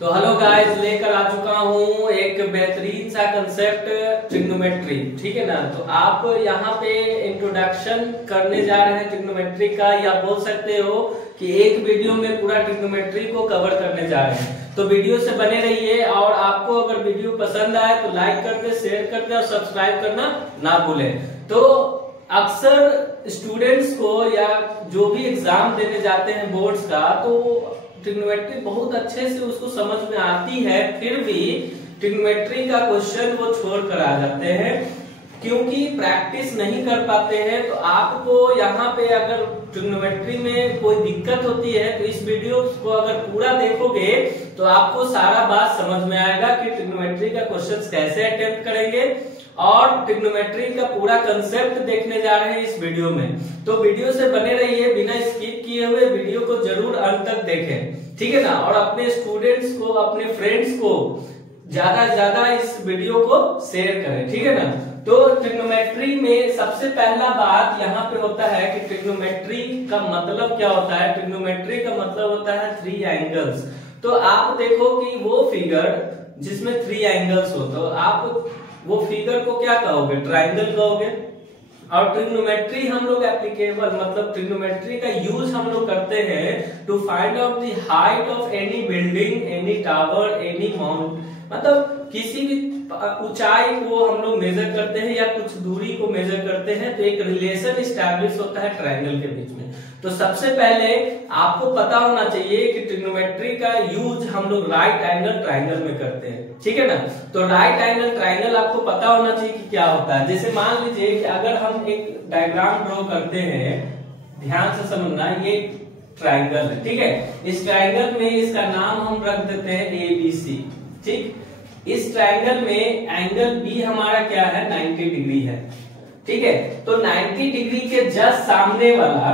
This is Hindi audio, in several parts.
तो हेलो गाइस, लेकर आ चुका हूँ एक बेहतरीन सा कंसेप्ट ट्रिग्नोमेट्री। ठीक है ना। तो आप यहाँ पे इंट्रोडक्शन करने जा रहे हैं ट्रिग्नोमेट्री का, या बोल सकते हो कि एक वीडियो में पूरा ट्रिग्नोमेट्री को कवर करने जा रहे हैं। तो वीडियो से बने रहिए, और आपको अगर वीडियो पसंद आए तो लाइक कर दे, शेयर कर दे और सब्सक्राइब करना ना भूलें। तो अक्सर स्टूडेंट्स को या जो भी एग्जाम देने जाते हैं बोर्ड्स का, तो ट्रिग्नोमेट्री बहुत अच्छे से उसको समझ में आती है, फिर भी ट्रिग्नोमेट्री का क्वेश्चन वो छोड़ कर आ जाते हैं क्योंकि प्रैक्टिस नहीं कर पाते हैं। तो आपको यहाँ पे अगर ट्रिग्नोमेट्री में कोई दिक्कत होती है तो इस वीडियो को अगर पूरा देखोगे तो आपको सारा बात समझ में आएगा कि ट्रिग्नोमेट्री का क्वेश्चन कैसे अटेम्प्ट करेंगे, और ट्रिग्नोमेट्री का पूरा कंसेप्ट देखने जा रहे हैं इस वीडियो में। तो वीडियो से बने रहिए, बिना स्किप किए हुए वीडियो को जरूर अंत तक देखें, ठीक है ना। और अपने स्टूडेंट्स को, अपने फ्रेंड्स को ज्यादा से ज्यादा इस वीडियो को शेयर करें, ठीक है ना। तो ट्रिग्नोमेट्री में सबसे पहला बात यहाँ पे होता है कि ट्रिग्नोमेट्री का मतलब क्या होता है। ट्रिग्नोमेट्री का मतलब होता है 3 एंगल्स। तो आप देखो कि वो फिगर जिसमें 3 एंगल्स हो, तो आप वो फिगर को क्या कहोगे? ट्रायंगल कहोगे। और ट्रिग्नोमेट्री हम लोग एप्लीकेबल, मतलब ट्रिग्नोमेट्री का यूज हम लोग करते हैं to find out the height of any building, any tower, any mount, मतलब किसी भी ऊंचाई को हम लोग मेजर करते हैं या कुछ दूरी को मेजर करते हैं, तो एक रिलेशन स्टैब्लिश होता है ट्रायंगल के बीच में। तो सबसे पहले आपको पता होना चाहिए कि ट्रिग्नोमेट्री का यूज हम लोग राइट एंगल ट्रायंगल में करते हैं, ठीक है ना। तो राइट एंगल ट्रायंगल आपको पता होना चाहिए कि क्या होता है। जैसे मान लीजिए कि अगर हम एक डायग्राम ड्रॉ करते हैं, ध्यान से समझना, ये ट्रायंगल है, ठीक है। इस ट्रायंगल में इसका नाम हम रख देते हैं ABC, ठीक। इस ट्रायंगल में एंगल बी हमारा क्या है? 90 डिग्री है, ठीक है। तो 90 डिग्री के जस्ट सामने वाला,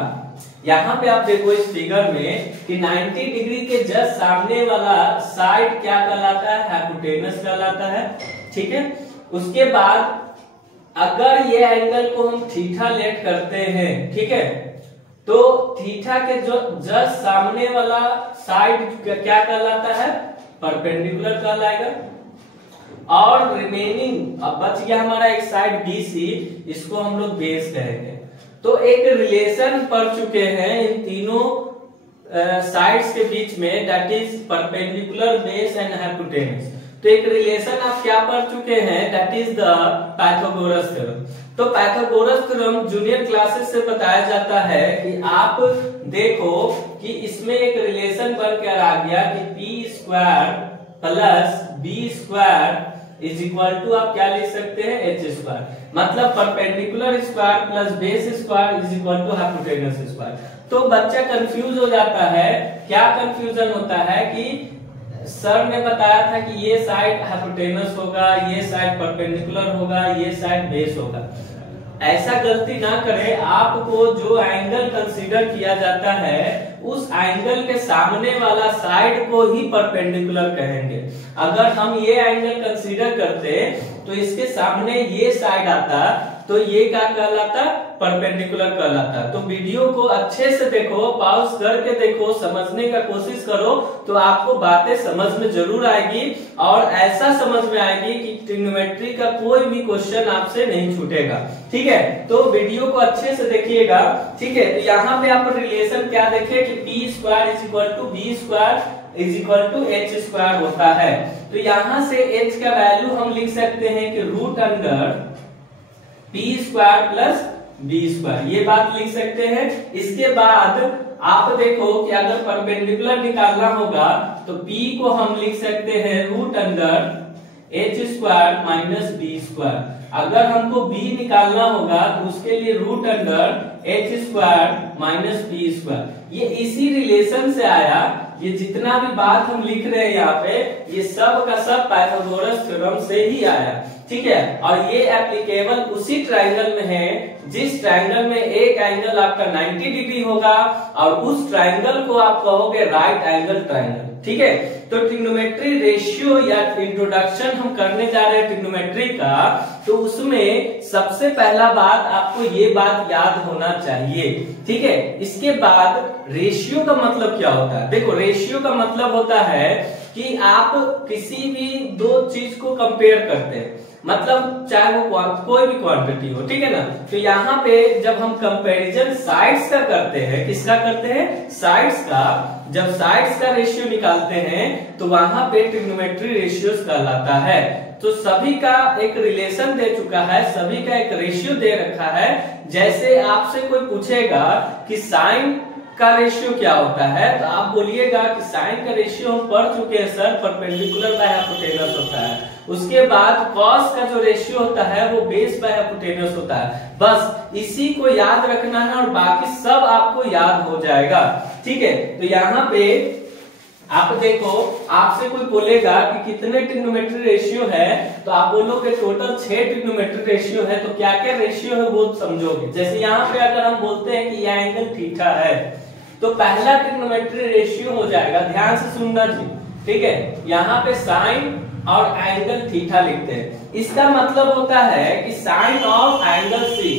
यहाँ पे आप देखो इस फिगर में कि 90 डिग्री के जस्ट सामने वाला साइड क्या कहलाता है? हाइपोटेनस कहलाता है, ठीक है। उसके बाद अगर ये एंगल को हम थीटा लेट करते हैं, ठीक है, तो थीटा के जो जस्ट सामने वाला साइड क्या कहलाता है? परपेंडिकुलर कहलाएगा। और रिमेनिंग अब बच गया हमारा एक साइड BC, इसको हम लोग बेस कहेंगे। तो एक रिलेशन पढ़ चुके हैं इन तीनों साइड्स के बीच में, that is perpendicular, base and hypotenuse. तो एक रिलेशन आप क्या पढ़ चुके हैं? That is the Pythagoras theorem. तो पाइथागोरस थ्योरम जूनियर क्लासेस से बताया जाता है कि आप देखो कि इसमें एक रिलेशन बनकर आ गया कि p² plus b² is equal to, आप क्या लिख सकते हैं? h², मतलब perpendicular square plus base square is equal to hypotenuse square. तो बच्चा कंफ्यूज हो जाता है। क्या कंफ्यूजन होता है कि सर ने बताया था कि ये साइड हाइपोटेनस होगा, ये साइड परपेंडिकुलर होगा, ये साइड बेस होगा। ऐसा गलती ना करें। आपको जो एंगल कंसीडर किया जाता है उस एंगल के सामने वाला साइड को ही परपेंडिकुलर कहेंगे। अगर हम ये एंगल कंसीडर करते तो इसके सामने ये साइड आता, तो ये क्या कहलाता? परपेंडिकुलर कहलाता। तो वीडियो को अच्छे से देखो, पॉज करके देखो, समझने का कोशिश करो, तो आपको बातें समझ में जरूर आएगी, और ऐसा समझ में आएगी कि ट्रिग्नोमेट्री का कोई भी क्वेश्चन आपसे नहीं छूटेगा, ठीक है। तो वीडियो को अच्छे से देखिएगा, ठीक है। तो यहाँ पे आप रिलेशन क्या देखे कि p² is equal to b² is equal to h² होता है। तो यहाँ से h का वैल्यू हम लिख सकते हैं कि √अंडर p² प्लस b², ये बात लिख सकते हैं। इसके बाद आप देखो कि अगर परपेंडिकुलर निकालना होगा तो p को हम लिख सकते हैं √अंडर h² माइनस b²। अगर हमको b निकालना होगा तो उसके लिए √अंडर h² माइनस b²। ये इसी रिलेशन से आया। ये जितना भी बात हम लिख रहे हैं यहाँ पे, ये सब का सब पाइथागोरस थ्योरम से ही आया, ठीक है। और ये एप्लीकेबल उसी ट्रायंगल में है जिस ट्रायंगल में एक एंगल आपका 90 डिग्री होगा, और उस ट्रायंगल को आप कहोगे राइट एंगल ट्रायंगल, ठीक है। तो ट्रिग्नोमेट्री रेशियो या इंट्रोडक्शन हम करने जा रहे हैं ट्रिग्नोमेट्री का, तो उसमें सबसे पहला बात आपको ये बात याद होना चाहिए, ठीक है। इसके बाद रेशियो का मतलब क्या होता है? देखो, रेशियो का मतलब होता है कि आप किसी भी दो चीज को कंपेयर करते हैं, मतलब चाहे वो कोई भी क्वांटिटी हो, ठीक है ना। तो यहाँ पे जब हम कंपैरिजन साइड्स का करते हैं, किसका करते हैं, साइड्स का, जब साइड्स का रेशियो निकालते हैं तो वहां पे ट्रिग्नोमेट्री रेशियोज कहलाता है। तो सभी का एक रिलेशन दे चुका है, सभी का एक रेशियो दे रखा है। जैसे आपसे कोई पूछेगा कि साइन का रेशियो क्या होता है, तो आप बोलिएगा कि साइन का रेशियो हम पढ़ चुके हैं सर, परपेंडिकुलर बाय हाइपोटेनस होता है। उसके बाद कॉस का जो रेशियो होता है वो बेस बाय हाइपोटेनस होता है। बस इसी को याद रखना है और बाकी सब आपको याद हो जाएगा, ठीक है। तो यहाँ पे आप देखो, आपसे कोई बोलेगा कि कितने ट्रिग्नोमेट्री रेशियो है, तो आप बोलोगे टोटल 6 ट्रिग्नोमेट्री रेशियो है। तो क्या क्या रेशियो है वो समझोगे। जैसे यहाँ पे अगर हम बोलते हैं कि यह एंगल थीटा है, तो पहला ट्रिग्नोमेट्री रेशियो हो जाएगा, ध्यान से सुनना जी, ठीक है। यहाँ पे साइन और एंगल थीटा लिखते हैं। इसका मतलब होता है कि साइन ऑफ एंगल सी,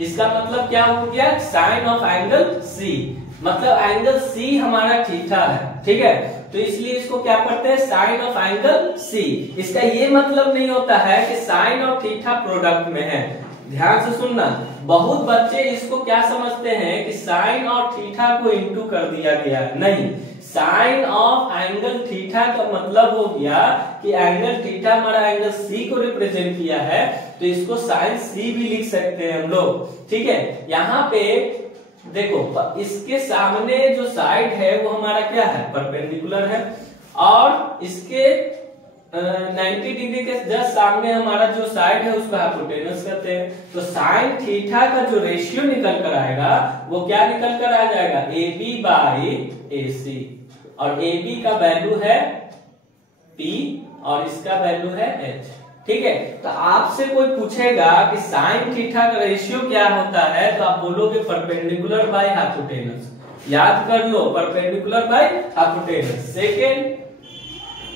इसका मतलब क्या हो गया, साइन ऑफ एंगल सी, मतलब एंगल सी हमारा थीटा है, ठीक है। तो इसलिए इसको क्या पढ़ते हैं, साइन ऑफ एंगल सी। इसका ये मतलब नहीं होता है कि साइन और थीटा प्रोडक्ट में है। ध्यान से सुनना, बहुत बच्चे इसको क्या समझते हैं कि साइन और थीटा को इंटू कर दिया गया है। नहीं, साइन ऑफ एंगल थीटा का मतलब हो गया कि एंगल थीटा हमारा एंगल सी को रिप्रेजेंट किया है, तो इसको साइन सी भी लिख सकते हैं हम लोग, ठीक है। यहाँ पे देखो, इसके सामने जो साइड है वो हमारा क्या है, परपेंडिकुलर है, और इसके 90 डिग्री के जस्ट सामने हमारा जो साइड है उसको हाइपोटेनस कहते हैं। तो साइन थीटा का जो रेशियो निकल कर आएगा वो क्या निकल कर आ जाएगा, AB बाई AC, और AB का वैल्यू है P और इसका वैल्यू है H, ठीक है। तो आपसे कोई पूछेगा कि साइन थीटा का रेशियो क्या होता है, तो आप बोलोगे परपेंडिकुलर बाय हाइपोटेनस। याद कर लो, perpendicular by hypotenuse. Second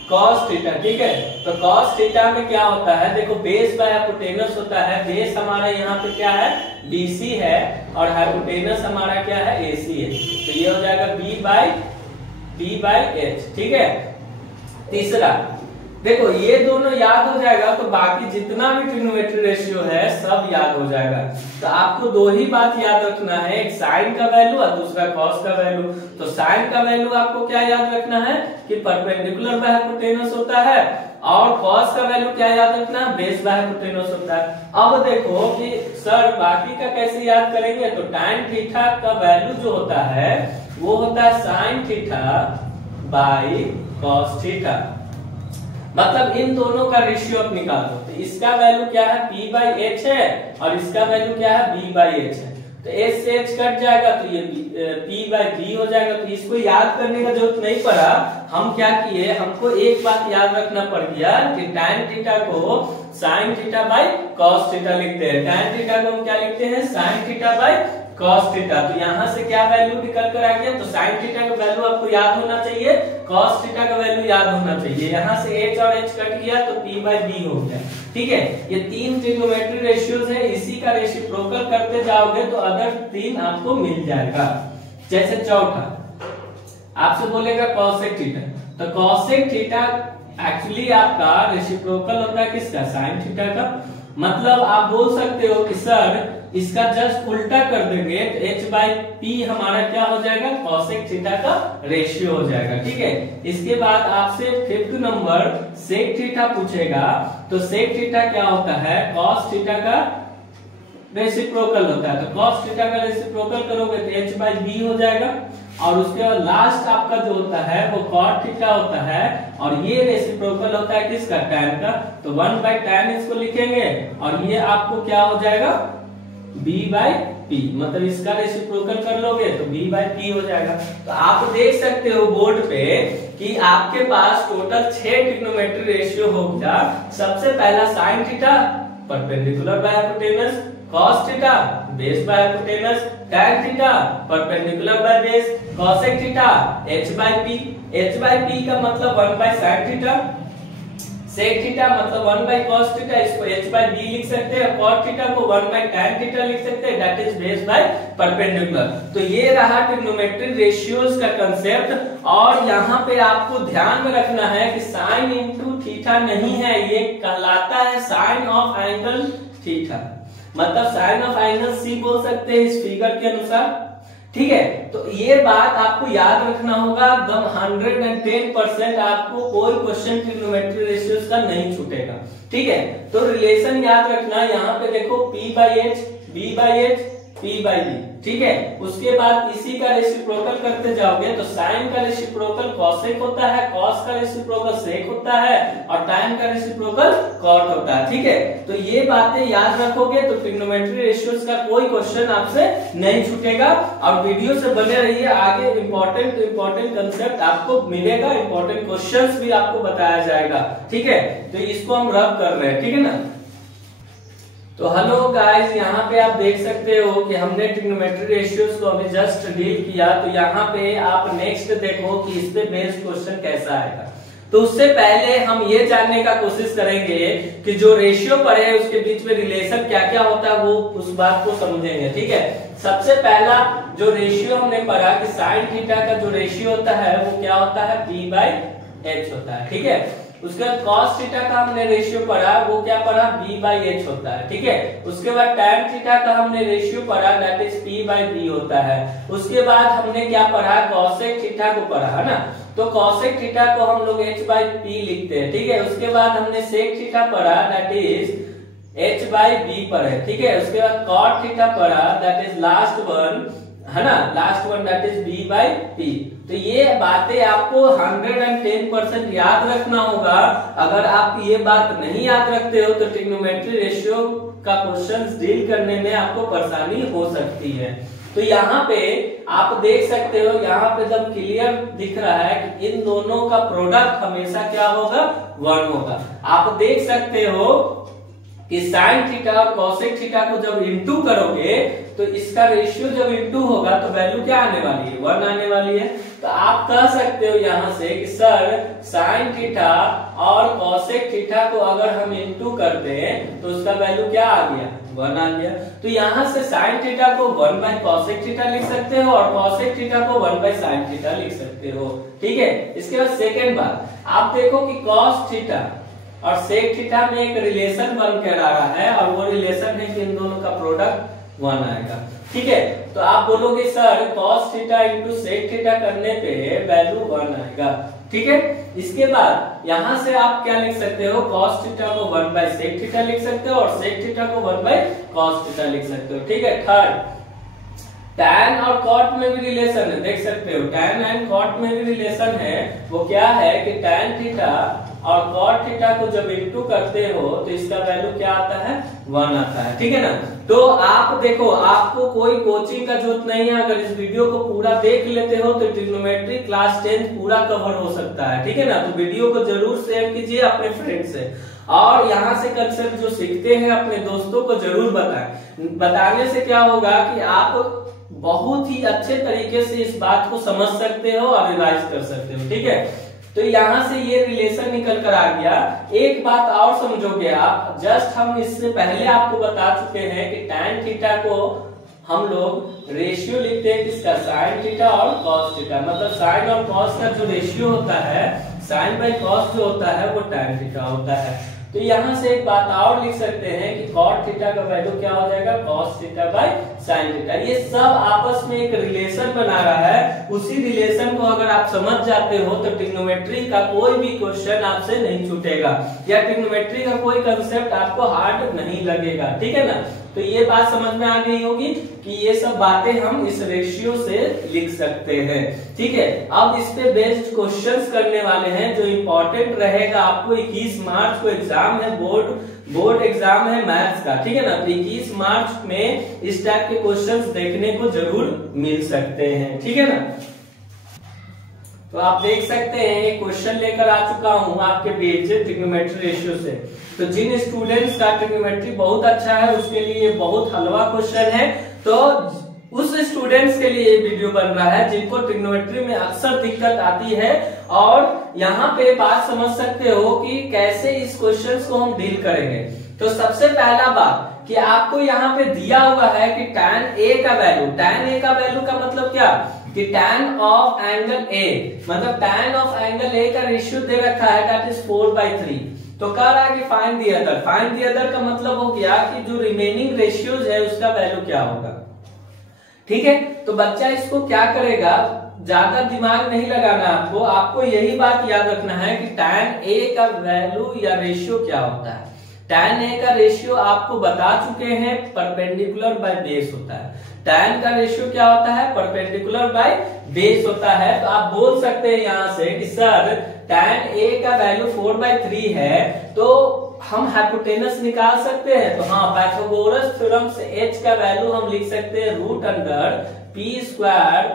cos theta, ठीक है। तो कॉस थीटा में क्या होता है, देखो बेस बाय हाइपोटेनस होता है। बेस हमारा यहाँ पे क्या है, BC है, और हाइपोटेनस हमारा क्या है, AC है। तो ये हो जाएगा B बाय H, ठीक है। तीसरा देखो, ये दोनों याद हो जाएगा तो बाकी जितना भी ट्रिग्नोमेट्री रेशियो है सब याद हो जाएगा। तो आपको दो ही बात याद रखना है, एक साइन का वैल्यू और दूसरा कॉस का वैल्यू। तो साइन का वैल्यू आपको क्या याद रखना है कि परपेंडिकुलर बाय हाइपोटेनस होता है, और कॉस का वैल्यू क्या याद रखना है, बेस बाय हाइपोटेनस होता है। अब देखो कि सर बाकी का कैसे याद करेंगे, तो tan थीटा का वैल्यू जो होता है वो होता है sine theta by cos theta, मतलब इन दोनों का रेशियो आप निकाल दो। तो इसका वैल्यू क्या है, P बाई H है, और इसका वैल्यू क्या है, B बाई H है। तो H से H कट जाएगा तो ये P बाई B हो जाएगा। तो इसको याद करने का जरूरत नहीं पड़ा। हम क्या किए, हमको एक बात याद रखना पड़ गया कि tan थीटा को sine theta by cos theta लिखते हैं, tan थीटा को हम क्या लिखते हैं, sine theta by cos theta. तो यहाँ से क्या वैल्यू निकल कर आ गया, तो साइन थीटा का वैल्यू आपको याद होना चाहिए, कॉस थीटा का वैल्यू याद होना चाहिए। यहाँ से H और H कट गया तो P बाई B हो गया, ठीक है। ये तीन ट्रिग्नोमेट्री रेशियोज है, इसी का रेसिप्रोकल करते जाओगे तो अदर तीन आपको मिल जाएगा। जैसे चौथा आपसे बोलेगा कॉसेक थीटा, तो कॉसेक थीटा एक्चुअली आपका रेसिप्रोकल होता है किसका, साइन थीटा का। मतलब आप बोल सकते हो कि सर इसका जस्ट उल्टा कर देंगे तो H बाई P हमारा क्या हो जाएगा, कॉसेक थीटा का रेशियो हो जाएगा, ठीक है। इसके बाद आपसे 5th नंबर सेक थीटा पूछेगा, तो सेक थीटा क्या होता है, कॉस थीटा का रेसिप्रोकल होता है। तो कॉस थीटा का रेसिप्रोकल करोगे तो H बाई B हो जाएगा, और उसके बाद लास्ट आपका जो होता है वो कॉट थीटा होता है, और ये रेसिप्रोकल होता है किसका, tan का। तो 1 बाई tan इसको लिखेंगे, और ये आपको क्या हो जाएगा, B बाई P, मतलब इसका रेसिप्रोकल कर लोगे तो B बाई P हो जाएगा। तो आप देख सकते हो बोर्ड पे कि आपके पास टोटल 6 ट्रिग्नोमेट्री रेशियो हो गया। सबसे पहला sine theta perpendicular by hypotenuse, cos theta base by hypotenuse, tan theta perpendicular by base, cosec theta H by P। H by P का मतलब 1 by sine theta. Sec theta मतलब 1 बाई कॉस थीटा, इसको h बाई बी लिख सकते हैं, कॉट थीटा को 1 बाई tan थीटा लिख सकते हैं, that is based by perpendicular. तो ये रहा ट्रिग्नोमेट्रिक रेशियोज का कंसेप्ट। और यहाँ पे आपको ध्यान में रखना है कि साइन इंटू थीटा नहीं है, ये कहलाता है साइन ऑफ एंगल थीटा, मतलब साइन ऑफ एंगल सी बोल सकते हैं इस फिगर के अनुसार। ठीक है, तो ये बात आपको याद रखना होगा, एकदम 110% आपको कोई क्वेश्चन ट्रिग्नोमेट्रिक रेशियोज का नहीं छूटेगा। ठीक है, तो रिलेशन याद रखना, यहाँ पे देखो P by H, B by H, P by B. ठीक है, उसके बाद इसी का रेसिप्रोकल करते जाओगे तो साइन का रेसिप्रोकल कॉसेक होता है, कॉस का रेसिप्रोकल सेक होता है और tan का रेसिप्रोकल कॉट होता है। ठीक है, तो ये बातें याद रखोगे तो ट्रिग्नोमेट्रिक रेशियोज का कोई क्वेश्चन आपसे नहीं छूटेगा। और वीडियो से बने रहिए, आगे इंपॉर्टेंट कंसेप्ट आपको मिलेगा, इंपॉर्टेंट क्वेश्चंस भी आपको बताया जाएगा। ठीक है, तो इसको हम रब कर रहे हैं। ठीक है ना। तो हेलो गाइस, यहाँ पे आप देख सकते हो कि हमने ट्रिग्नोमेट्रिक रेशियोज को अभी जस्ट डील किया। तो यहाँ पे आप नेक्स्ट देखो कि इस पे बेस्ड क्वेश्चन कैसा आएगा। तो उससे पहले हम ये जानने का कोशिश करेंगे कि जो रेशियो पर है उसके बीच में रिलेशन क्या क्या होता है, वो उस बात को समझेंगे। ठीक है, सबसे पहला जो रेशियो हमने पढ़ा कि साइन थीटा का जो रेशियो होता है वो क्या होता है, P बाई एच होता है। ठीक है, उसके बाद cos थीटा का हमने रेशियो पढ़ा, वो क्या पढ़ा, B बाई एच होता है। ठीक है, उसके बाद tan थीटा का हमने रेशियो पढ़ा, that is P by B होता है। उसके बाद हमने क्या पढ़ा, cosec थीटा को पढ़ा है ना, तो cosec थीटा को हम लोग h बाई पी लिखते हैं। ठीक है, उसके बाद हमने sec थीटा पढ़ा, that is h by B पढ़े। ठीक है, उसके बाद cot थीटा पढ़ा, दैट इज लास्ट वन है ना, last one that is B by P. तो ये बातें आपको 110% याद रखना होगा। अगर आप ये बात नहीं याद रखते हो तो ट्रिग्नोमेट्रिक रेशियो का क्वेश्चंस डील करने में आपको परेशानी हो सकती है। तो यहाँ पे आप देख सकते हो, यहाँ पे जब क्लियर दिख रहा है कि इन दोनों का प्रोडक्ट हमेशा क्या होगा, 1 होगा। आप देख सकते हो कि साइन थीटा और कॉसेक थीटा को जब इंटू करोगे तो इसका रेशियो जब इंटू होगा तो वैल्यू क्या आने वाली है, 1 आने वाली है। तो आप कह सकते हो यहाँ से कि सर साइन थीटा और कॉसेक थीटा को अगर हम इंटू करते हैं तो उसका वैल्यू क्या आ गया, 1 आ गया। तो यहाँ से साइन थीटा को 1 बाई कॉसेक थीटा लिख सकते हो और कॉसेक थीटा को 1 बाई साइन थीटा लिख सकते हो। ठीक है, इसके बाद सेकेंड बात, आप देखो कि कॉस थीटा और सेक थीटा में एक रिलेशन बन कर आ रहा है और वो रिलेशन है कि इन दोनों का प्रोडक्ट 1 आएगा। ठीक है, तो आप बोलोगे sir cos theta into sec theta करने पे वैल्यू 1 आएगा। ठीक है, इसके बाद यहां से आप क्या लिख सकते हो, cos थीटा को 1 बाई सेक थीटा लिख सकते हो और सेक थीटा को 1 बाई cos थीटा लिख सकते हो। ठीक है, थर्ड tan और cot में भी रिलेशन है, देख सकते हो tan एंड cot में भी रिलेशन है। वो क्या है कि tan थीटा और cot थीटा को जब इंटू करते हो तो इसका वैल्यू क्या आता है, 1 आता है। ठीक है ना। तो आप देखो, आपको कोई कोचिंग का जरूरत नहीं है, अगर इस वीडियो को पूरा देख लेते हो तो ट्रिग्नोमेट्री क्लास 10 पूरा कवर हो सकता है। ठीक है ना, तो वीडियो को जरूर शेयर कीजिए अपने फ्रेंड से और यहाँ से कंसेप्ट जो सीखते हैं अपने दोस्तों को जरूर बताएं। बताने से क्या होगा कि आप बहुत ही अच्छे तरीके से इस बात को समझ सकते हो और रिवाइज कर सकते हो। ठीक है, तो यहाँ से ये रिलेशन निकल कर आ गया। एक बात और समझोगे आप, जस्ट हम इससे पहले आपको बता चुके हैं कि tan थीटा को हम लोग रेशियो लिखते हैं किसका, साइन थीटा और cos थीटा, मतलब साइन और cos का जो रेशियो होता है, साइन बाई cos जो होता है वो tan थीटा होता है। तो यहाँ से एक बात और लिख सकते हैं कि cot थीटा का वैल्यू क्या हो जाएगा, cos theta by sine theta. ये सब आपस में एक रिलेशन बना रहा है। उसी रिलेशन को अगर आप समझ जाते हो तो ट्रिग्नोमेट्री का कोई भी क्वेश्चन आपसे नहीं छूटेगा या ट्रिग्नोमेट्री का कोई कंसेप्ट आपको हार्ड नहीं लगेगा। ठीक है ना, तो ये बात समझ में आ गई होगी कि ये सब बातें हम इस रेशियो से लिख सकते हैं। ठीक है, अब इस पे बेस्ड क्वेश्चंस करने वाले हैं जो इम्पोर्टेंट रहेगा। आपको 21 मार्च को एग्जाम है, बोर्ड एग्जाम है मैथ्स का। ठीक है ना, तो 21 मार्च में इस टाइप के क्वेश्चंस देखने को जरूर मिल सकते हैं। ठीक है ना, तो आप देख सकते हैं एक क्वेश्चन लेकर आ चुका हूं आपके पेज से ट्रिग्नोमेट्री रेशियो से। तो जिन स्टूडेंट्स का ट्रिग्नोमेट्री बहुत अच्छा है उसके लिए बहुत हलवा क्वेश्चन है। तो उस स्टूडेंट्स के लिए ये वीडियो बन रहा है जिनको ट्रिग्नोमेट्री में अक्सर दिक्कत आती है और यहाँ पे बात समझ सकते हो कि कैसे इस क्वेश्चन को हम डील करेंगे। तो सबसे पहला बात कि आपको यहाँ पे दिया हुआ है कि tan A का वैल्यू का मतलब क्या कि tan ऑफ एंगल A, मतलब tan ऑफ एंगल A का रेशियो दे रखा है दैट इज 4/3। तो कह रहा है कि फाइंड द अदर का मतलब हो गया कि जो रिमेनिंग रेशियोज है उसका वैल्यू क्या होगा। ठीक है, तो बच्चा इसको क्या करेगा, ज्यादा दिमाग नहीं लगाना आपको यही बात याद रखना है कि tan A का वैल्यू या रेशियो क्या होता है। tan A का रेशियो आपको बता चुके हैं, परपेंडिकुलर बाय बेस होता है। tan का रेशियो क्या होता है, परपेंडिकुलर बाय बेस होता है। तो आप बोल सकते हैं यहां से कि सर tan A का वैल्यू 4/3 है, तो हम हाइपोटेनस निकाल सकते हैं। तो हाँ, पाइथागोरस थ्योरम से h का वैल्यू हम लिख सकते हैं √p²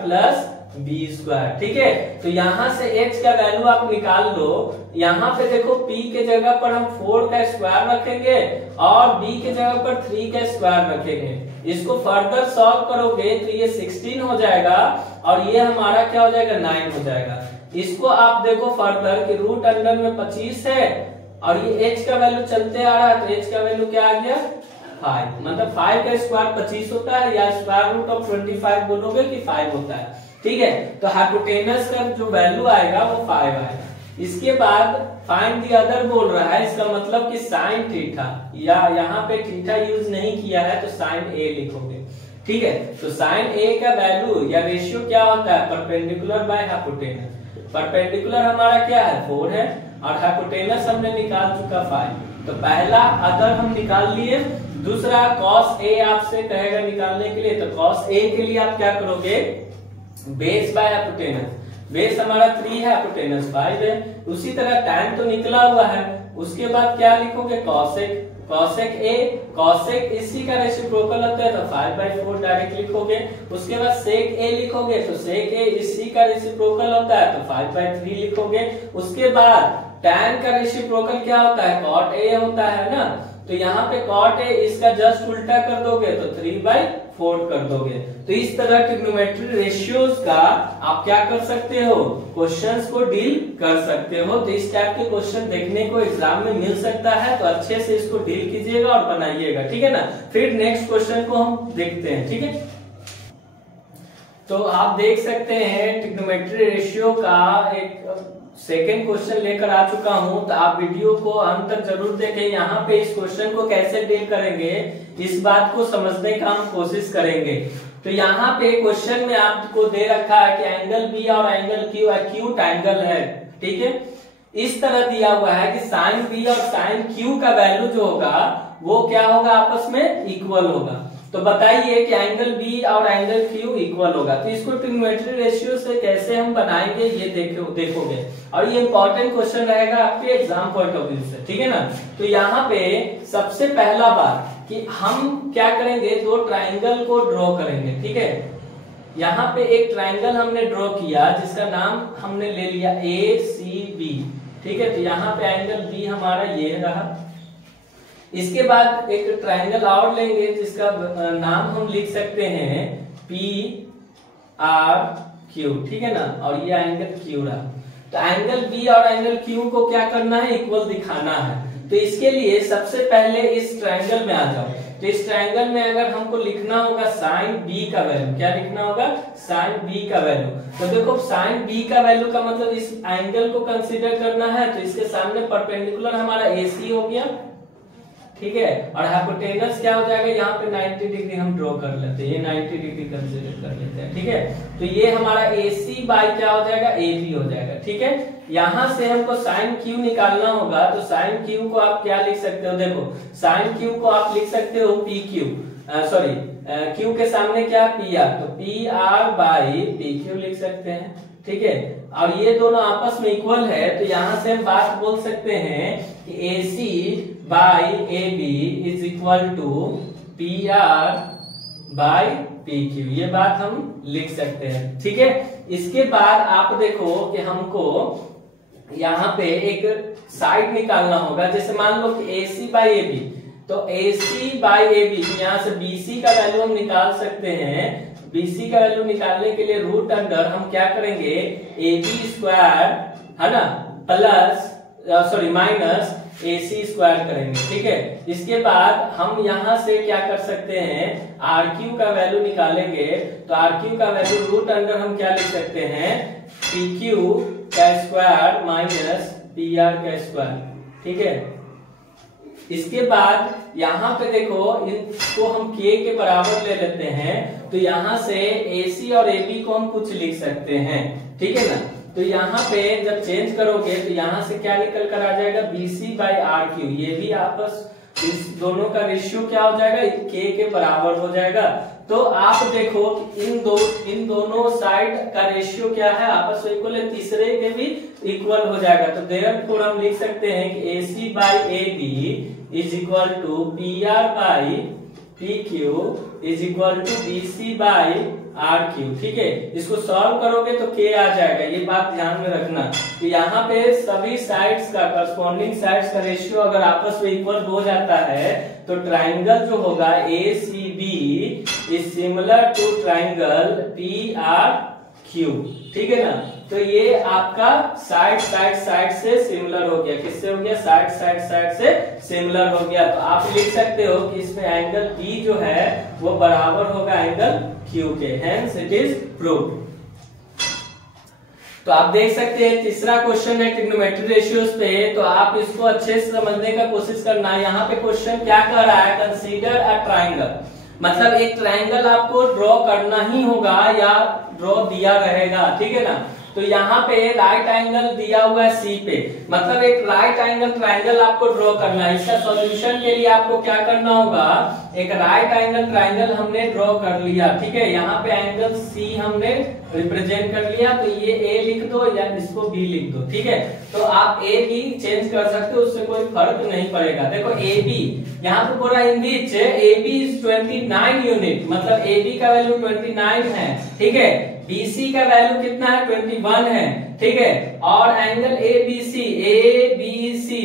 प्लस b²। ठीक है, तो यहां से h का वैल्यू आप निकाल दो। यहाँ पे देखो p के जगह पर हम 4 का स्क्वायर रखेंगे और b के जगह पर 3 का स्क्वायर रखेंगे। इसको फर्दर सॉल्व करोगे तो ये 16 हो जाएगा और ये हमारा क्या हो जाएगा, 9 हो जाएगा। इसको आप देखो फर्दर कि रूट अंडर में 25 है और ये h का वैल्यू चलते आ रहा है, तो h का वैल्यू क्या आ गया 5, मतलब 5 का स्क्वायर 25 होता है, या स्क्वायर रूट ऑफ 25 बोलोगे कि 5 होता है। ठीक है, तो हाइपोटेनस का जो वैल्यू आएगा वो 5 आएगा। इसके बाद फाइंड द अदर बोल रहा है, इसका मतलब कि साइन थीटा, या यहाँ पे थीटा यूज नहीं किया है तो साइन A लिखोगे। ठीक है, तो साइन A का वैल्यू या रेशियो क्या होता है, परपेंडिकुलर बाय हाइपोटेनस। परपेंडिकुलर हमारा क्या है 4 है और हाइपोटेनस हमने निकाल चुका 5। तो पहला अदर हम निकाल लिए। दूसरा cos A आपसे कहेगा निकालने के लिए, तो cos A के लिए आप क्या करोगे, बेस बाय हाइपोटेनस। बेस हमारा 3 है, हाइपोटेनस 5 है। उसी तरह tan तो निकला हुआ है, उसके बाद क्या लिखोगे cosec A। cosec इसी का रेसिप्रोकल होता है तो 5/4 डायरेक्ट लिखोगे। उसके बाद sec A लिखोगे तो sec A इसी का रेसिप्रोकल होता है तो 5/3 लिखोगे। उसके बाद tan का रेसिप्रोकल क्या होता है, cot A होता है ना, तो यहाँ पे cot A इसका जस्ट उल्टा कर दोगे तो 3/4 कर दोगे। तो इस तरह ट्रिग्नोमेट्री रेशियोज का आप क्या कर सकते हो, क्वेश्चंस को डील कर सकते हो। तो इस टाइप के क्वेश्चन देखने को एग्जाम में मिल सकता है, तो अच्छे से इसको डील कीजिएगा और बनाइएगा। ठीक है ना, फिर नेक्स्ट क्वेश्चन को हम देखते हैं। ठीक है, तो आप देख सकते हैं ट्रिग्नोमेट्री रेशियो का एक सेकेंड क्वेश्चन लेकर आ चुका हूं, तो आप वीडियो को अंत तक जरूर देखें। यहाँ पे इस क्वेश्चन को कैसे डील करेंगे इस बात को समझने का हम कोशिश करेंगे। तो यहाँ पे क्वेश्चन में आपको दे रखा है कि एंगल बी और एंगल क्यू एक्यूट एंगल है। ठीक है, इस तरह दिया हुआ है कि साइन बी और साइन क्यू का वैल्यू जो होगा वो क्या होगा, आपस में इक्वल होगा। तो बताइए कि एंगल बी और एंगल क्यू इक्वल होगा। तो इसको ट्रिग्नोमेट्री रेशियो से कैसे हम बनाएंगे ये देखोगे, और ये इंपॉर्टेंट क्वेश्चन रहेगा आपके एग्जाम पॉइंट ऑफ व्यू से। ठीक है ना, तो यहाँ पे सबसे पहला बात कि हम क्या करेंगे, दो ट्राइंगल को ड्रॉ करेंगे। ठीक है, यहाँ पे एक ट्राइंगल हमने ड्रॉ किया जिसका नाम हमने ले लिया ACB। ठीक है, तो यहाँ पे एंगल बी हमारा ये रहा। इसके बाद एक ट्राइंगल और लेंगे जिसका नाम हम लिख सकते हैं PRQ। ठीक है ना, और ये एंगल Q रहा। तो एंगल बी और एंगल Q को क्या करना है, इक्वल दिखाना है। तो इसके लिए सबसे पहले इस ट्राइंगल में आ जाओ। तो इस ट्राइंगल में अगर हमको लिखना होगा साइन बी का वैल्यू, क्या लिखना होगा, साइन बी का वैल्यू। तो देखो साइन बी का वैल्यू का मतलब इस एंगल को कंसीडर करना है, तो इसके सामने परपेंडिकुलर हमारा AC हो गया। ठीक है, और हाइपोटेनस क्या हो जाएगा, यहाँ पे 90 डिग्री हम ड्रॉ कर लेते हैं, ये 90 डिग्री कंसीडर कर लेते हैं। ठीक है, तो ये हमारा AC बाय क्या हो जाएगा, AB हो जाएगा। ठीक है, यहां से हमको साइन Q निकालना होगा, तो साइन Q को आप क्या लिख सकते हो, देखो साइन Q को आप लिख सकते हो PQ, सॉरी Q के सामने क्या PR, तो PR बाय PQ लिख सकते हैं। ठीक है, और ये दोनों आपस में इक्वल है, तो यहां से हम बात बोल सकते हैं कि AC by AB is equal to PR by PQ, ये बात हम लिख सकते हैं। ठीक है, इसके बाद आप देखो कि हमको यहाँ पे एक साइड निकालना होगा। जैसे मान लो कि AC बाय AB, तो AC बाय AB यहाँ से BC का वैल्यू हम निकाल सकते हैं। BC का वैल्यू निकालने के लिए रूट अंडर हम क्या करेंगे, AB स्क्वायर है ना प्लस माइनस AC स्क्वायर करेंगे, ठीक है। इसके बाद हम यहाँ से क्या कर सकते हैं, RQ का वैल्यू निकालेंगे। तो RQ का वैल्यू रूट अंडर हम क्या लिख सकते हैं, PQ का स्क्वायर माइनस PR का स्क्वायर, ठीक है। इसके बाद यहाँ पे देखो, इसको हम K के बराबर ले लेते हैं, तो यहाँ से AC और AB को हम कुछ लिख सकते हैं, ठीक है ना। तो यहाँ पे जब चेंज करोगे तो यहाँ से क्या निकल कर आ जाएगा, BC बाई RQ। ये भी आपस इस दोनों का रेशियो क्या हो जाएगा, K के बराबर हो जाएगा। तो आप देखो इन दोनों साइड का रेशियो क्या है, आपस में इक्वल है, तीसरे के भी इक्वल हो जाएगा। तो देयरफॉर हम लिख सकते हैं कि AC by AB is equal to PR by PQ is equal to BC by RQ, ठीक है। इसको सॉल्व करोगे तो K आ जाएगा, ये बात ध्यान में रखना। तो यहाँ पे सभी साइड्स का करस्पॉन्डिंग साइड्स का रेशियो अगर आपस में इक्वल हो जाता है तो ट्राइंगल जो होगा ACB is similar to triangle PRQ, ठीक है ना। तो ये आपका साइड से सिमिलर हो गया। किससे हो गया, साइड से सिमिलर हो गया। तो आप लिख सकते हो कि इसमें एंगल B जो है वो बराबर होगा एंगल Q के, हेंस इट इज प्रूव्ड। तो आप देख सकते हैं तीसरा क्वेश्चन है ट्रिग्नोमेट्री रेशियोज पे। तो आप इसको अच्छे से समझने का कोशिश करना। यहाँ पे क्वेश्चन क्या कर रहा है, कंसीडर अ ट्राइंगल, मतलब एक ट्राइंगल आपको ड्रॉ करना ही होगा या ड्रॉ दिया रहेगा, ठीक है ना। तो यहाँ पे राइट एंगल दिया हुआ है C पे, मतलब एक राइट एंगल ट्राइंगल आपको ड्रॉ करना है। इसका सॉल्यूशन के लिए आपको क्या करना होगा, एक राइट एंगल ट्राइंगल हमने ड्रॉ कर लिया, ठीक है। यहाँ पे एंगल C हमने रिप्रेजेंट कर लिया, तो ये A लिख दो या इसको B लिख दो, ठीक है। तो आप A B चेंज कर सकते हो, उससे कोई फर्क नहीं पड़ेगा। देखो AB यहाँ पे पूरा इन बीच AB इज 29 यूनिट, मतलब AB का वैल्यू 29 है, ठीक है। BC का वैल्यू कितना है, 21 है, ठीक है। और एंगल ABC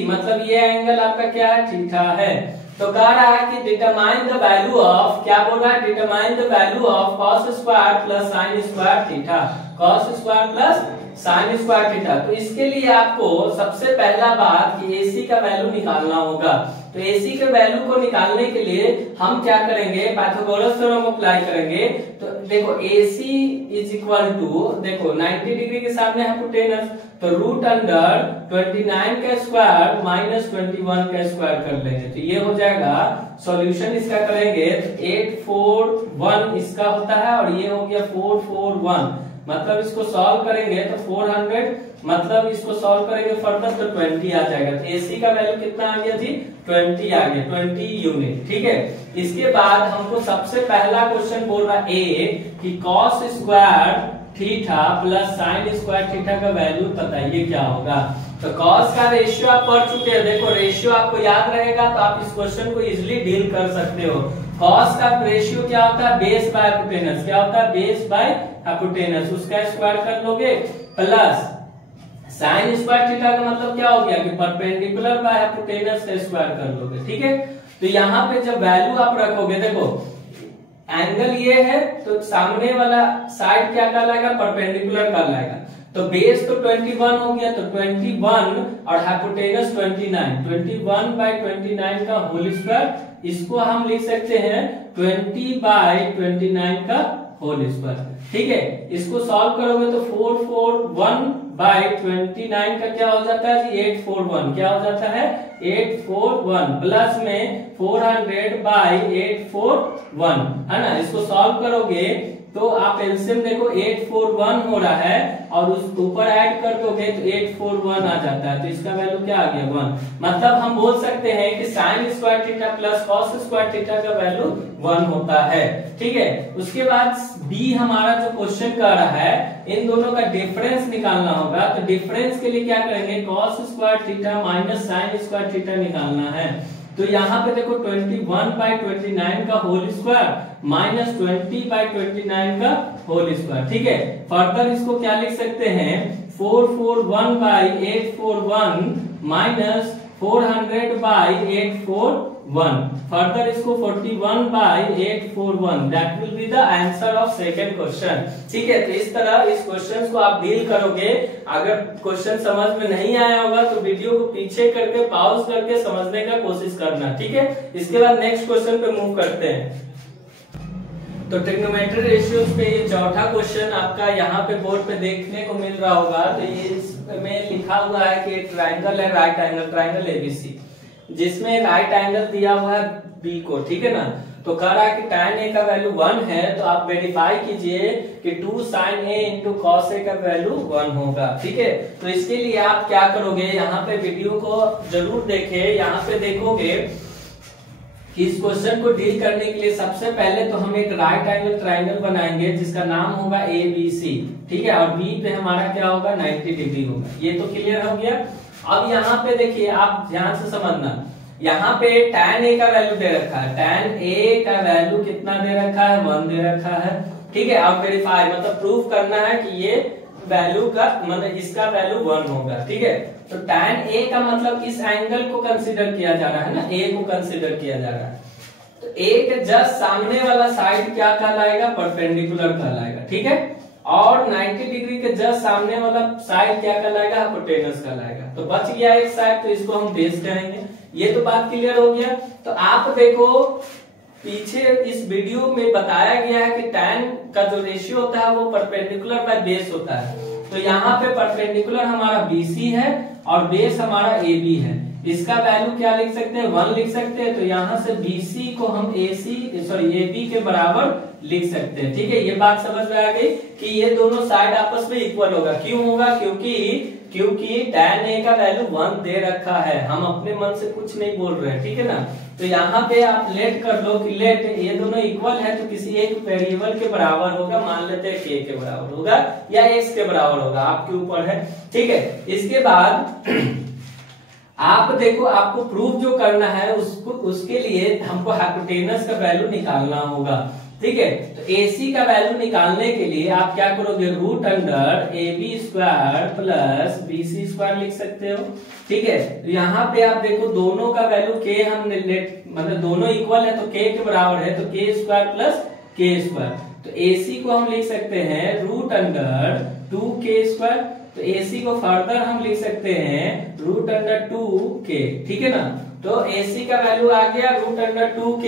मतलब ये एंगल आपका क्या है, थीटा है। तो कह रहा है कि डिटरमाइन द वैल्यू ऑफ, क्या बोल रहा है, determine the value of cos square plus sin square theta, cos square plus sin square theta. तो इसके लिए आपको सबसे पहला बात कि AC का वैल्यू निकालना होगा। तो AC के वैल्यू को निकालने के लिए हम क्या करेंगे, पाइथागोरस थ्योरम अप्लाई करेंगे। तो देखो AC इज इक्वल टू, देखो 90 डिग्री के सामने हाइपोटेनस, तो रूट अंडर 29 का स्क्वायर माइनस 21 का स्क्वायर कर लेंगे। तो ये हो जाएगा सॉल्यूशन इसका करेंगे तो 841 इसका होता है, और ये हो गया 441, मतलब इसको सॉल्व करेंगे तो 400, मतलब इसको सॉल्व करेंगे फर्दर तो 20 आ जाएगा। तो AC का वैल्यू कितना आ गया जी, 20 आ गया, 20 यूनिट, ठीक है। इसके बाद हमको सबसे पहला क्वेश्चन बोल रहा है A कि cos square theta plus sin square theta का वैल्यू बताइए क्या होगा। तो cos का रेशियो आप पढ़ चुके हैं, देखो रेशियो आपको याद रहेगा तो आप इस क्वेश्चन को इजिली डील कर सकते हो। cos का रेशियो क्या होता है, बेस बाय हाइपोटेनस, क्या होता है, बेस बाय हाइपोटेनस, उसका स्क्वायर कर लोगे, प्लस साइन स्क्वायर थीटा का मतलब क्या हो गया कि परपेंडिकुलर बाय हाइपोटेनस का स्क्वायर कर लोगे, ठीक है। तो यहाँ पे जब वैल्यू आप रखोगे, देखो एंगल ये है तो सामने वाला साइड क्या कहलाएगा, परपेंडिकुलर कहलाएगा। तो बेस तो 21 हो गया, तो 21 और हाइपोटेनस 29 बाय 29 का होल स्क्वायर, इसको हम लिख सकते हैं 20 बाय 29 का होल स्क्वायर, ठीक है। इसको सॉल्व करोगे तो 441 बाय 29 का क्या हो जाता है जी, 841, क्या हो जाता है 841, प्लस में 400 बाय 841, है ना। इसको सॉल्व करोगे तो आप एलसीएम देखो 841 हो रहा है, और उस ऊपर ऐड कर दोगे तो 841 आ जाता है। तो इसका वैल्यू क्या आ गया, 1। मतलब हम बोल सकते हैं कि sine square theta plus cos square theta का वैल्यू 1 होता है, ठीक है। उसके बाद बी हमारा जो क्वेश्चन कर रहा है, इन दोनों का डिफरेंस निकालना होगा। तो डिफरेंस के लिए क्या करेंगे, cos square theta minus sine square theta निकालना है। तो यहाँ पे देखो 21 बाय 29 का होल स्क्वायर माइनस 20 बाय 29 का होल स्क्वायर, ठीक है। फर्दर इसको क्या लिख सकते हैं, 441 बाय 841 माइनस 400/841। फर्दर इसको 41/841, that will be the answer of second question. ठीक है, तो इस तरह इस क्वेश्चन को आप डील करोगे। अगर क्वेश्चन समझ में नहीं आया होगा तो वीडियो को पीछे करके पॉज करके समझने का कोशिश करना। ठीक है, इसके बाद नेक्स्ट क्वेश्चन पे मूव करते हैं। तो ट्रिग्नोमेट्री रेशियोज पे ये चौथा क्वेश्चन आपका यहाँ पे बोर्ड पे देखने को मिल रहा होगा। तो ये इसमें लिखा हुआ है कि ट्राइंगल है, राइट एंगल ट्राइंगल एबीसी, जिसमें राइट एंगल दिया हुआ है बी को। ठीक है ना, तो कह रहा है कि tan a का वैल्यू 1 है, तो आप वेरीफाई कीजिए कि 2 sin a into cos a का वैल्यू 1 होगा। ठीक है, तो इसके लिए आप क्या करोगे, यहाँ पे वीडियो को जरूर देखें। यहाँ पे देखोगे कि इस क्वेश्चन को डील करने के लिए सबसे पहले तो हम एक राइट एंगल ट्राइंगल बनाएंगे जिसका नाम होगा ABC। ठीक है, और B पे हमारा क्या होगा, 90 डिग्री होगा। ये तो क्लियर हो गया। अब यहाँ पे देखिए, आप ध्यान से समझना, यहाँ पे tan a का वैल्यू दे रखा है, tan a का वैल्यू कितना दे रखा है, 1 दे रखा है। ठीक है, अब वेरीफाई मतलब प्रूफ करना है कि ये वैल्यू का मतलब इसका वैल्यू 1 होगा। ठीक है, तो tan a का मतलब इस एंगल को कंसीडर किया जा रहा है ना, a को कंसीडर किया जा रहा है। तो a के जस्ट सामने वाला साइड क्या कहलाएगा, परपेंडिकुलर कहलाएगा। ठीक है, और 90 डिग्री के जस्ट सामने वाला साइड क्या कहलाएगा, हाइपोटेनस कहलाएगा। तो बच गया एक साइड, तो इसको हम बेस कहेंगे। ये तो बात क्लियर हो गया। तो आप देखो पीछे इस वीडियो में बताया गया है कि tan का जो रेशियो होता है वो परपेंडिकुलर बाय बेस होता है। तो यहाँ पे परपेंडिकुलर हमारा BC है और बेस हमारा AB है। इसका वैल्यू क्या लिख सकते हैं, 1 लिख सकते हैं। तो यहाँ से BC को हम AB के बराबर लिख सकते हैं। ठीक है, ये बात समझ में आ गई कि ये दोनों साइड आपस में इक्वल होगा। क्यों होगा, क्योंकि tan a का वैल्यू 1 दे रखा है। हम अपने मन से कुछ नहीं बोल रहे हैं। ठीक है ना, तो यहाँ पे आप लेट कर लो कि लेट ये दोनों इक्वल है तो किसी एक वेरिएबल के बराबर होगा। मान लेते हैं k के बराबर होगा या x के बराबर होगा, आपके ऊपर है। ठीक है, इसके बाद आप देखो, आपको प्रूफ जो करना है उसके लिए हमको हाइपोटेनस का वैल्यू निकालना होगा। ठीक है, तो AC का वैल्यू निकालने के लिए आप क्या करोगे, root under AB square plus BC square लिख सकते हो। ठीक है, तो यहाँ पे आप देखो दोनों का वैल्यू k हम मतलब दोनों इक्वल है तो k के बराबर है, तो k square plus k square. तो AC को हम लिख सकते हैं रूट अंडर 2k स्क्वायर। तो AC को फर्दर हम लिख सकते हैं रूट अंडर 2k। ठीक है ना, तो AC का वैल्यू आ गया रूट अंडर 2k।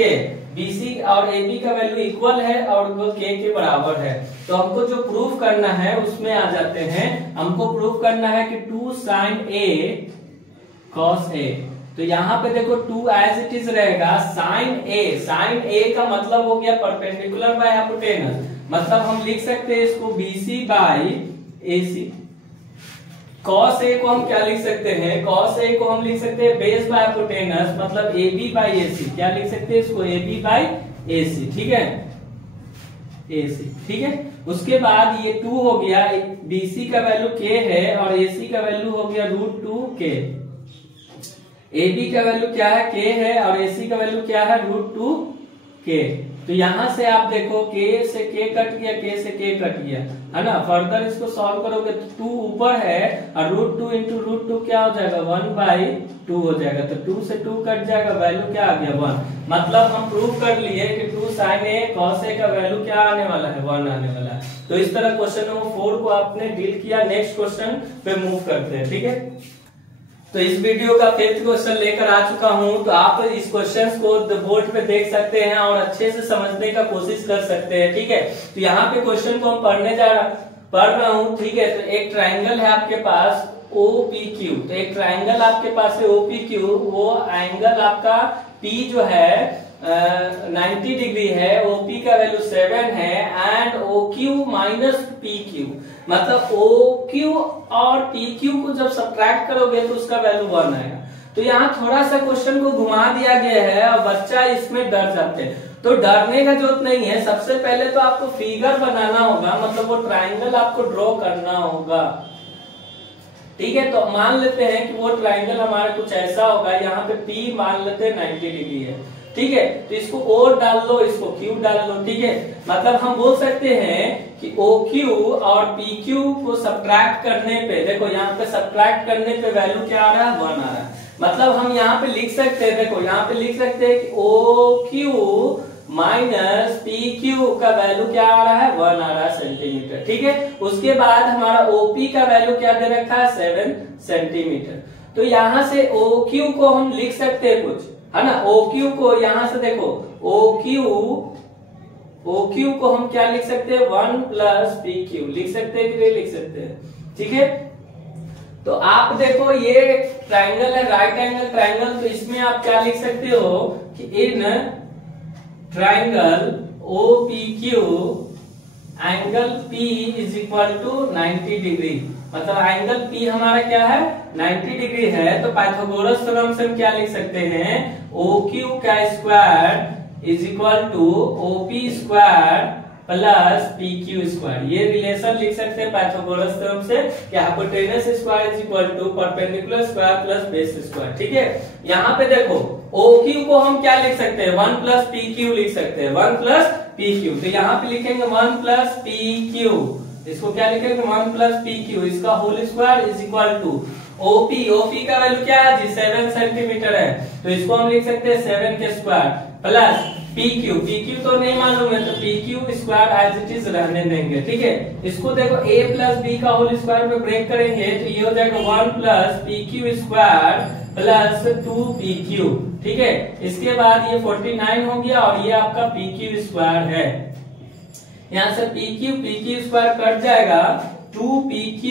BC और AB का वैल्यू इक्वल है और वो k के बराबर है। तो हमको जो प्रूफ करना है उसमें आ जाते हैं। हमको प्रूफ करना है कि 2 sin A cos A। तो यहाँ पे देखो 2 एज इट इज रहेगा sin A का मतलब हो गया परपेंडिकुलर बाय हाइपोटेनस। मतलब हम लिख सकते हैं इसको BC by AC। cos A को हम क्या लिख सकते हैं, cos A को हम लिख सकते हैं बेस बाय हाइपोटेनस, मतलब AB बाय AC। क्या लिख सकते हैं इसको, AB बाय AC। ठीक है, AC। ठीक है, उसके बाद ये 2 हो गया, BC का वैल्यू k है और AC का वैल्यू हो गया रूट 2k। AB का वैल्यू क्या है, k है और AC का वैल्यू क्या है, रूट 2k। तो यहां से आप देखो k से k कट गया, k से k कट गया, है ना। फर्दर इसको सॉल्व करोगे तो 2 ऊपर है और रूट 2 इंटू रूट 2 क्या हो जाएगा, 1/2 हो जाएगा। तो 2 से 2 कट जाएगा, वैल्यू क्या आ गया, 1। मतलब हम प्रूव कर लिए कि 2 sin A cos A का वैल्यू क्या आने वाला है, 1 आने वाला है। तो इस तरह क्वेश्चन नंबर 4 को आपने डील किया। नेक्स्ट क्वेश्चन पे मूव करते हैं। ठीक है, तो इस वीडियो का 5th क्वेश्चन लेकर आ चुका हूं। तो आप इस क्वेश्चंस को बोर्ड पे देख सकते हैं और अच्छे से समझने का कोशिश कर सकते हैं। ठीक है, तो यहाँ पे क्वेश्चन को हम पढ़ रहा हूँ। ठीक है, तो एक ट्राइंगल है आपके पास OPQ। तो एक ट्राइंगल आपके पास है OPQ, वो एंगल आपका P जो है 90 डिग्री है, OP का वैल्यू 7 है एंड OQ माइनस PQ। मतलब OQ और PQ को जब सब्ट्रैक्ट करोगे तो उसका वैल्यू 1 आएगा। तो यहाँ थोड़ा सा क्वेश्चन को घुमा दिया गया है और बच्चा इसमें डर जाते हैं। तो डरने का जरूरत नहीं है। सबसे पहले तो आपको फिगर बनाना होगा, मतलब वो ट्राइंगल आपको ड्रॉ करना होगा। ठीक है, तो मान लेते हैं कि वो ट्राइंगल हमारा कुछ ऐसा होगा। यहाँ पे P मान लेते हैं 90 डिग्री है। ठीक है, तो इसको O डाल लो, इसको Q डाल लो। ठीक है, मतलब हम बोल सकते हैं कि OQ और PQ को सब्ट्रैक्ट करने पे, देखो यहाँ पे सब्ट्रैक्ट करने पे वैल्यू क्या आ रहा है, 1 आ रहा है। मतलब हम यहाँ पे लिख सकते हैं, देखो यहाँ पे लिख सकते हैं कि OQ माइनस PQ का वैल्यू क्या आ रहा है, 1 आ रहा है सेंटीमीटर। ठीक है, उसके बाद हमारा OP का वैल्यू क्या दे रखा है, 7 सेंटीमीटर। तो यहाँ से OQ को हम लिख सकते हैं कुछ, है ना। OQ को यहाँ से देखो, OQ को हम क्या लिख सकते हैं, 1 प्लस PQ लिख सकते हैं कि नहीं लिख सकते हैं। ठीक है, तो आप देखो ये ट्राइंगल है, राइट एंगल ट्राइंगल, तो इसमें आप क्या लिख सकते हो कि in triangle OPQ angle P is equal to 90 degree. मतलब एंगल P हमारा क्या है, 90 डिग्री है। तो पाइथागोरस थ्योरम से हम क्या लिख सकते हैं, OQ का square is equal to OP square plus PQ square. ये रिलेशन लिख सकते हैं पाइथागोरस थ्योरम से कि hypotenuse square is equal to perpendicular square plus base square. ठीक है, यहाँ पे देखो OQ को हम क्या लिख सकते हैं, 1 प्लस PQ लिख सकते हैं, 1 प्लस PQ। तो यहाँ पे लिखेंगे 1 प्लस PQ, इसको क्या लिखेंगे, 1 प्लस PQ, इसका whole square is equal to OP का वैल्यू क्या है जी, 7 सेंटीमीटर है, तो इसको हम लिख सकते हैं 7 के स्क्वायर प्लस PQ तो नहीं मालूम है, तो PQ square as it is रहने देंगे। ठीक है, इसको देखो A प्लस B का होल स्क्वायर में ब्रेक करेंगे तो ये हो जाएगा 1 plus PQ square plus 2PQ। ठीक है, इसके बाद ये 49 हो गया और ये आपका PQ स्क्वायर है। यहाँ से PQ स्क्वायर कट जाएगा, 2PQ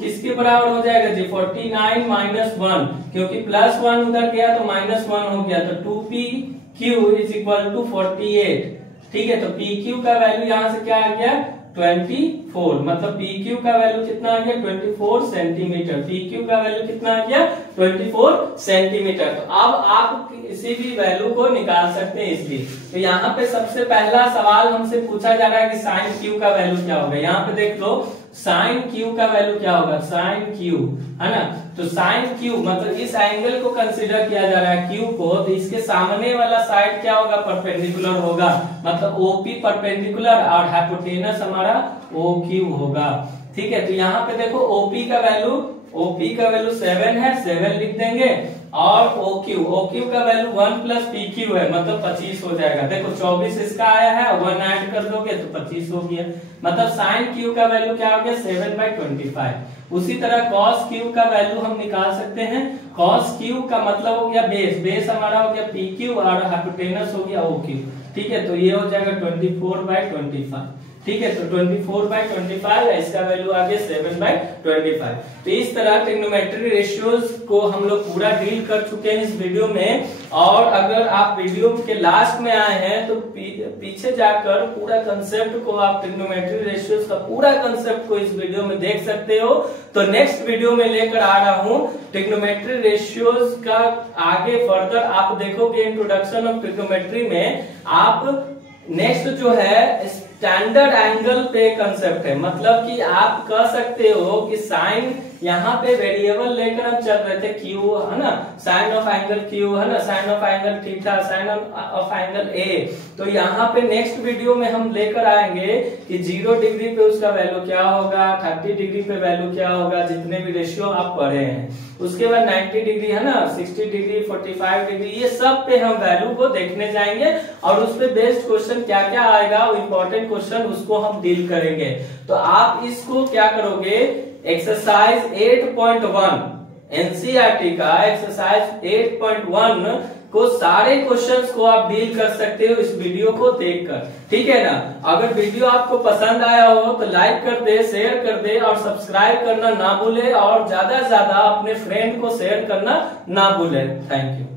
किसके बराबर हो जाएगा जी, 49 माइनस 1, क्योंकि प्लस 1 उधर गया तो माइनस 1 हो गया, तो 2PQ इज इक्वल टू 48। ठीक है, तो PQ का वैल्यू यहाँ से क्या आ गया, 24। मतलब PQ का वैल्यू कितना आ गया, 24 सेंटीमीटर। PQ का वैल्यू कितना आ गया, 24 सेंटीमीटर। तो अब आप किसी भी वैल्यू को निकाल सकते हैं इसलिए। तो यहाँ पे सबसे पहला सवाल हमसे पूछा जा रहा है कि साइन Q का वैल्यू क्या होगा। यहाँ पे देख लो साइन Q का वैल्यू क्या होगा, साइन Q, है ना। तो साइन Q मतलब इस एंगल को कंसीडर किया जा रहा है Q को, तो इसके सामने वाला साइड क्या होगा, परपेंडिकुलर होगा। मतलब OP परपेंडिकुलर और हाइपोटेनस हमारा OQ होगा। ठीक है, तो यहाँ पे देखो OP का वैल्यू 7 है, 7 लिख देंगे, और OQ का वैल्यू 1 प्लस PQ है, मतलब 25 हो जाएगा। देखो 24 इसका आया है, 1 ऐड कर दोगे तो 25 हो गया। मतलब साइन Q का वैल्यू क्या हो गया, 7/25। उसी तरह cos Q का वैल्यू हम निकाल सकते हैं। cos Q का मतलब हो गया बेस हमारा हो गया PQ और हाइपोटेनस हो गया OQ। ठीक है, तो ये हो जाएगा 24/25। ठीक है, तो 24/25 है, इसका वैल्यू आ गया 7/25। तो इस तरह ट्रिग्नोमेट्री रेशियोज को हम लोग पूरा डील कर चुके हैं इस वीडियो में। और अगर आप वीडियो के लास्ट में आए हैं तो पीछे जाकर पूरा कंसेप्ट को आप ट्रिग्नोमेट्री रेशियोज का पूरा कंसेप्ट को इस वीडियो में देख सकते हो। तो नेक्स्ट वीडियो में लेकर आ रहा हूँ ट्रिग्नोमेट्री रेशियोज का आगे फर्दर आप देखोगे इंट्रोडक्शन ऑफ ट्रिग्नोमेट्री में। आप नेक्स्ट जो है स्टैंडर्ड एंगल पे कंसेप्ट है। मतलब कि आप कह सकते हो कि साइन यहाँ पे वेरिएबल लेकर हम चल रहे थे Q, है ना, साइन ऑफ एंगल Q, है ना, sine of angle theta, sine of angle A। तो यहाँ पे नेक्स्ट वीडियो में हम लेकर आएंगे कि 0 डिग्री पे उसका वैल्यू क्या होगा, 30 डिग्री पे वैल्यू क्या होगा, जितने भी रेशियो आप पढ़े हैं। उसके बाद 90 डिग्री, है ना, 60 डिग्री, 45 डिग्री, ये सब पे हम वैल्यू को देखने जाएंगे और उस पे बेस्ड क्वेश्चन क्या क्या आएगा, वो इंपॉर्टेंट क्वेश्चन, उसको हम डील करेंगे। तो आप इसको क्या करोगे, एक्सरसाइज 8.1 एनसीईआरटी का एक्सरसाइज 8.1 को सारे क्वेश्चंस को आप डील कर सकते हो इस वीडियो को देखकर। ठीक है ना। अगर वीडियो आपको पसंद आया हो तो लाइक कर दे, शेयर कर दे और सब्सक्राइब करना ना भूले, और ज्यादा से ज्यादा अपने फ्रेंड को शेयर करना ना भूले। Thank you.